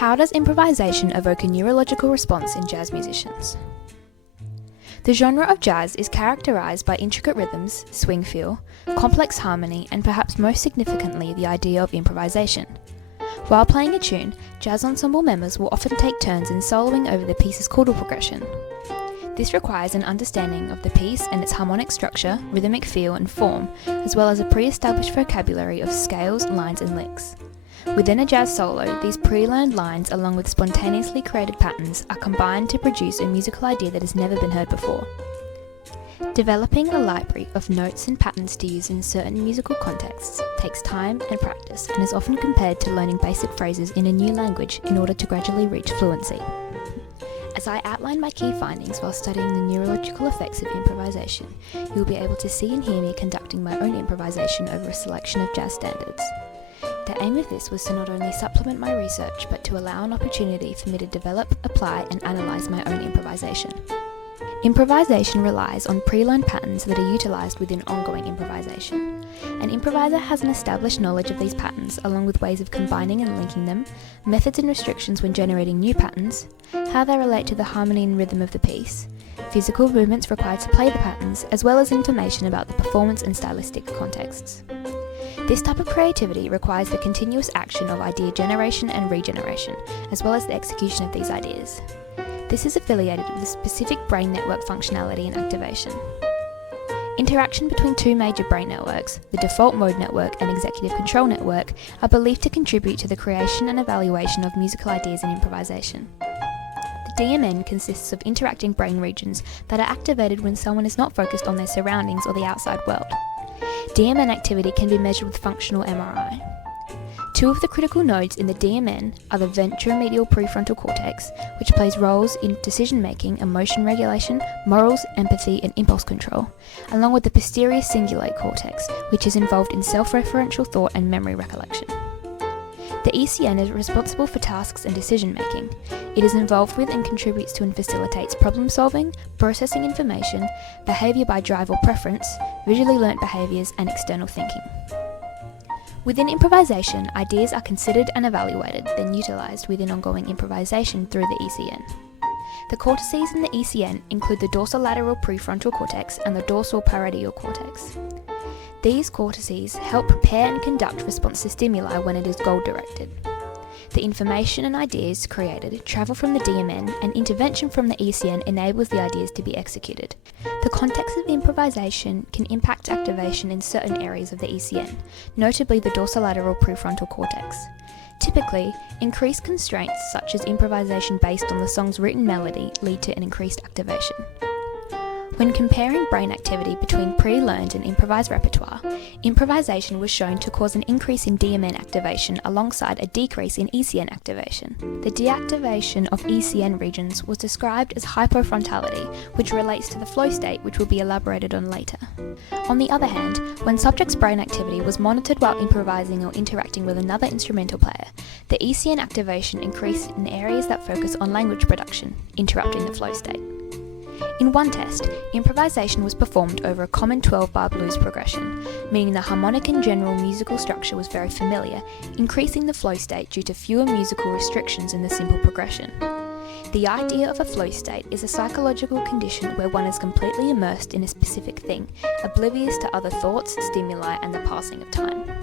How does improvisation evoke a neurological response in jazz musicians? The genre of jazz is characterised by intricate rhythms, swing feel, complex harmony, and perhaps most significantly the idea of improvisation. While playing a tune, jazz ensemble members will often take turns in soloing over the piece's chordal progression. This requires an understanding of the piece and its harmonic structure, rhythmic feel and form, as well as a pre-established vocabulary of scales, lines and licks. Within a jazz solo, these pre-learned lines along with spontaneously created patterns are combined to produce a musical idea that has never been heard before. Developing a library of notes and patterns to use in certain musical contexts takes time and practice and is often compared to learning basic phrases in a new language in order to gradually reach fluency. As I outline my key findings while studying the neurological effects of improvisation, you will be able to see and hear me conducting my own improvisation over a selection of jazz standards. The aim of this was to not only supplement my research, but to allow an opportunity for me to develop, apply and analyse my own improvisation. Improvisation relies on pre-learned patterns that are utilised within ongoing improvisation. An improviser has an established knowledge of these patterns, along with ways of combining and linking them, methods and restrictions when generating new patterns, how they relate to the harmony and rhythm of the piece, physical movements required to play the patterns, as well as information about the performance and stylistic contexts. This type of creativity requires the continuous action of idea generation and regeneration, as well as the execution of these ideas. This is affiliated with a specific brain network functionality and activation. Interaction between two major brain networks, the default mode network and executive control network, are believed to contribute to the creation and evaluation of musical ideas and improvisation. The DMN consists of interacting brain regions that are activated when someone is not focused on their surroundings or the outside world. DMN activity can be measured with functional MRI. Two of the critical nodes in the DMN are the ventromedial prefrontal cortex, which plays roles in decision-making, emotion regulation, morals, empathy, and impulse control, along with the posterior cingulate cortex, which is involved in self-referential thought and memory recollection. The ECN is responsible for tasks and decision-making. It is involved with and contributes to and facilitates problem-solving, processing information, behaviour by drive or preference, visually learnt behaviours, and external thinking. Within improvisation, ideas are considered and evaluated, then utilised within ongoing improvisation through the ECN. The cortices in the ECN include the dorsolateral prefrontal cortex and the dorsal parietal cortex. These cortices help prepare and conduct response to stimuli when it is goal-directed. The information and ideas created travel from the DMN, and intervention from the ECN enables the ideas to be executed. The context of improvisation can impact activation in certain areas of the ECN, notably the dorsolateral prefrontal cortex. Typically, increased constraints such as improvisation based on the song's written melody lead to an increased activation. When comparing brain activity between pre-learned and improvised repertoire, improvisation was shown to cause an increase in DMN activation alongside a decrease in ECN activation. The deactivation of ECN regions was described as hypofrontality, which relates to the flow state, which will be elaborated on later. On the other hand, when subjects' brain activity was monitored while improvising or interacting with another instrumental player, the ECN activation increased in areas that focus on language production, interrupting the flow state. In one test, improvisation was performed over a common 12-bar blues progression, meaning the harmonic and general musical structure was very familiar, increasing the flow state due to fewer musical restrictions in the simple progression. The idea of a flow state is a psychological condition where one is completely immersed in a specific thing, oblivious to other thoughts, stimuli, and the passing of time.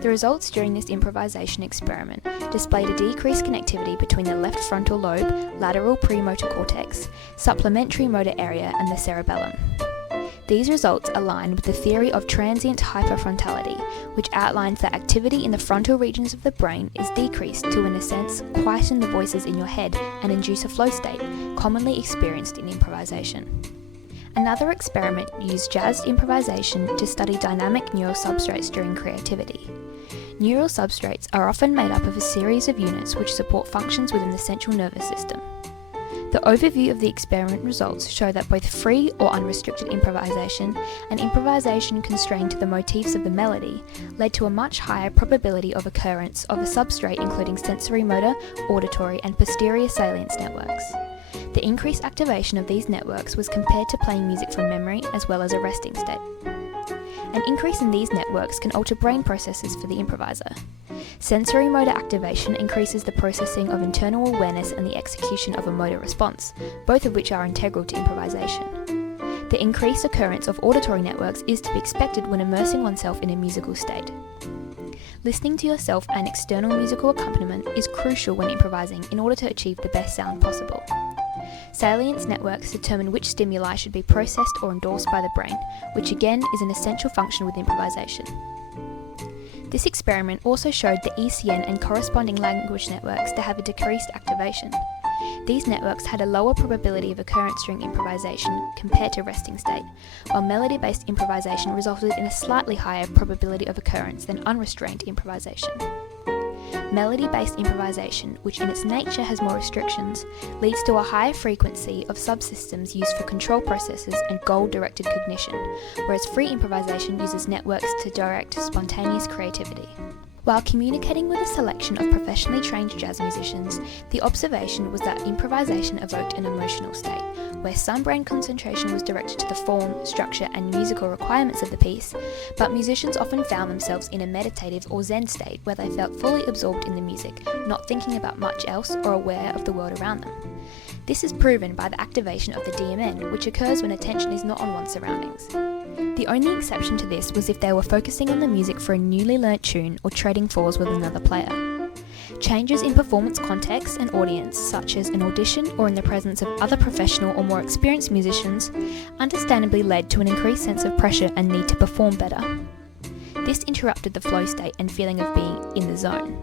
The results during this improvisation experiment displayed a decreased connectivity between the left frontal lobe, lateral premotor cortex, supplementary motor area, and the cerebellum. These results align with the theory of transient hyperfrontality, which outlines that activity in the frontal regions of the brain is decreased to, in a sense, quieten the voices in your head and induce a flow state, commonly experienced in improvisation. Another experiment used jazzed improvisation to study dynamic neural substrates during creativity. Neural substrates are often made up of a series of units which support functions within the central nervous system. The overview of the experiment results show that both free or unrestricted improvisation and improvisation constrained to the motifs of the melody led to a much higher probability of occurrence of a substrate including sensory motor, auditory, and posterior salience networks. The increased activation of these networks was compared to playing music from memory as well as a resting state. An increase in these networks can alter brain processes for the improviser. Sensory motor activation increases the processing of internal awareness and the execution of a motor response, both of which are integral to improvisation. The increased occurrence of auditory networks is to be expected when immersing oneself in a musical state. Listening to yourself and external musical accompaniment is crucial when improvising in order to achieve the best sound possible. Salience networks determine which stimuli should be processed or endorsed by the brain, which again is an essential function with improvisation. This experiment also showed the ECN and corresponding language networks to have a decreased activation. These networks had a lower probability of occurrence during improvisation compared to resting state, while melody-based improvisation resulted in a slightly higher probability of occurrence than unrestrained improvisation. Melody-based improvisation, which in its nature has more restrictions, leads to a higher frequency of subsystems used for control processes and goal-directed cognition, whereas free improvisation uses networks to direct spontaneous creativity. While communicating with a selection of professionally trained jazz musicians, the observation was that improvisation evoked an emotional state, where some brain concentration was directed to the form, structure, and musical requirements of the piece, but musicians often found themselves in a meditative or Zen state where they felt fully absorbed in the music, not thinking about much else or aware of the world around them. This is proven by the activation of the DMN, which occurs when attention is not on one's surroundings. The only exception to this was if they were focusing on the music for a newly learnt tune or trading fours with another player. Changes in performance context and audience, such as an audition or in the presence of other professional or more experienced musicians, understandably led to an increased sense of pressure and need to perform better. This interrupted the flow state and feeling of being in the zone.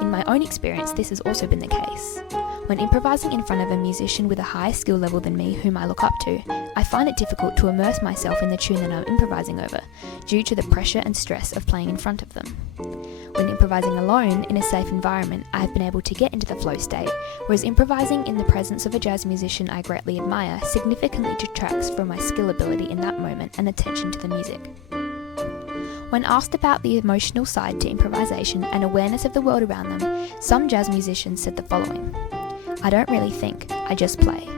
In my own experience, this has also been the case. When improvising in front of a musician with a higher skill level than me whom I look up to, I find it difficult to immerse myself in the tune that I'm improvising over, due to the pressure and stress of playing in front of them. When improvising alone, in a safe environment, I have been able to get into the flow state, whereas improvising in the presence of a jazz musician I greatly admire significantly detracts from my skill ability in that moment and attention to the music. When asked about the emotional side to improvisation and awareness of the world around them, some jazz musicians said the following: "I don't really think, I just play."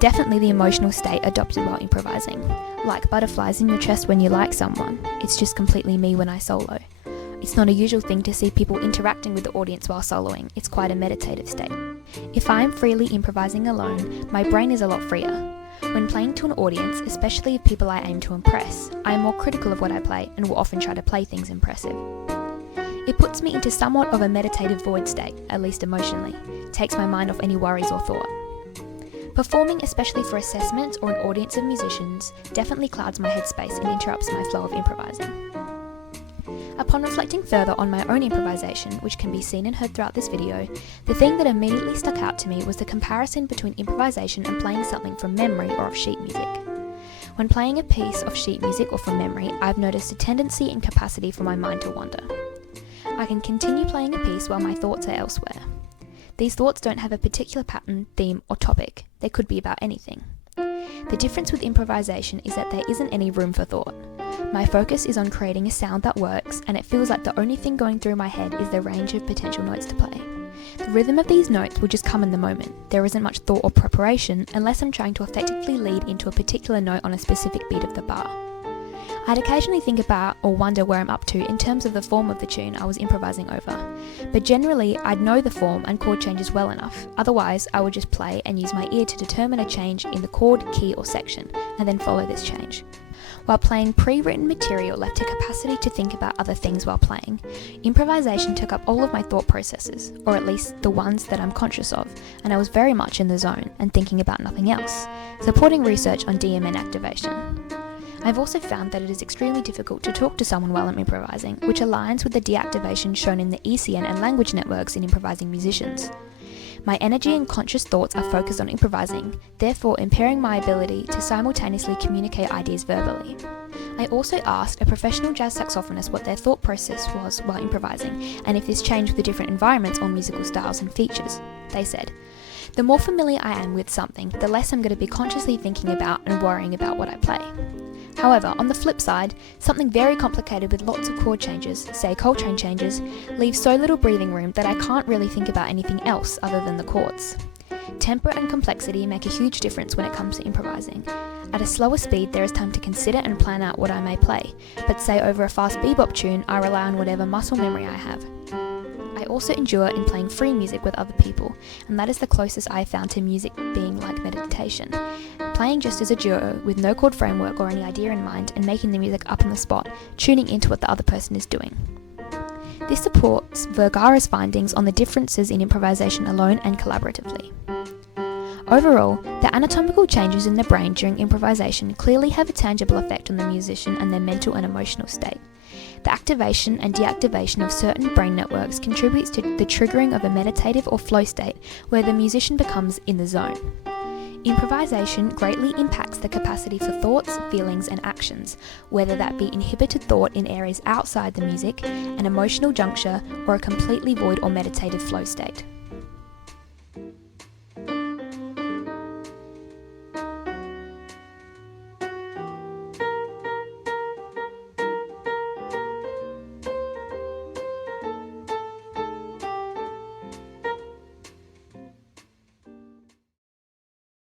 Definitely the emotional state adopted while improvising. Like butterflies in your chest when you like someone, it's just completely me when I solo. It's not a usual thing to see people interacting with the audience while soloing, it's quite a meditative state. If I am freely improvising alone, my brain is a lot freer. When playing to an audience, especially of people I aim to impress, I am more critical of what I play and will often try to play things impressive. It puts me into somewhat of a meditative void state, at least emotionally, takes my mind off any worries or thought. Performing, especially for assessments or an audience of musicians, definitely clouds my headspace and interrupts my flow of improvising. Upon reflecting further on my own improvisation, which can be seen and heard throughout this video, the thing that immediately stuck out to me was the comparison between improvisation and playing something from memory or of sheet music. When playing a piece of sheet music or from memory, I've noticed a tendency and capacity for my mind to wander. I can continue playing a piece while my thoughts are elsewhere. These thoughts don't have a particular pattern, theme, or topic. They could be about anything. The difference with improvisation is that there isn't any room for thought. My focus is on creating a sound that works, and it feels like the only thing going through my head is the range of potential notes to play. The rhythm of these notes will just come in the moment. There isn't much thought or preparation unless I'm trying to effectively lead into a particular note on a specific beat of the bar. I'd occasionally think about or wonder where I'm up to in terms of the form of the tune I was improvising over, but generally I'd know the form and chord changes well enough, otherwise I would just play and use my ear to determine a change in the chord, key or section, and then follow this change. While playing pre-written material left a capacity to think about other things while playing, improvisation took up all of my thought processes, or at least the ones that I'm conscious of, and I was very much in the zone and thinking about nothing else, supporting research on DMN activation. I've also found that it is extremely difficult to talk to someone while I'm improvising, which aligns with the deactivation shown in the ECN and language networks in improvising musicians. My energy and conscious thoughts are focused on improvising, therefore impairing my ability to simultaneously communicate ideas verbally. I also asked a professional jazz saxophonist what their thought process was while improvising, and if this changed with the different environments or musical styles and features. They said, "The more familiar I am with something, the less I'm going to be consciously thinking about and worrying about what I play. However, on the flip side, something very complicated with lots of chord changes, say Coltrane changes, leaves so little breathing room that I can't really think about anything else other than the chords. Tempo and complexity make a huge difference when it comes to improvising. At a slower speed, there is time to consider and plan out what I may play, but say over a fast bebop tune, I rely on whatever muscle memory I have. I also endure in playing free music with other people, and that is the closest I have found to music being like meditation. Playing just as a duo with no chord framework or any idea in mind and making the music up on the spot, tuning into what the other person is doing. This supports Vergara's findings on the differences in improvisation alone and collaboratively. Overall, the anatomical changes in the brain during improvisation clearly have a tangible effect on the musician and their mental and emotional state. The activation and deactivation of certain brain networks contributes to the triggering of a meditative or flow state where the musician becomes in the zone. Improvisation greatly impacts the capacity for thoughts, feelings, and actions, whether that be inhibited thought in areas outside the music, an emotional juncture, or a completely void or meditative flow state.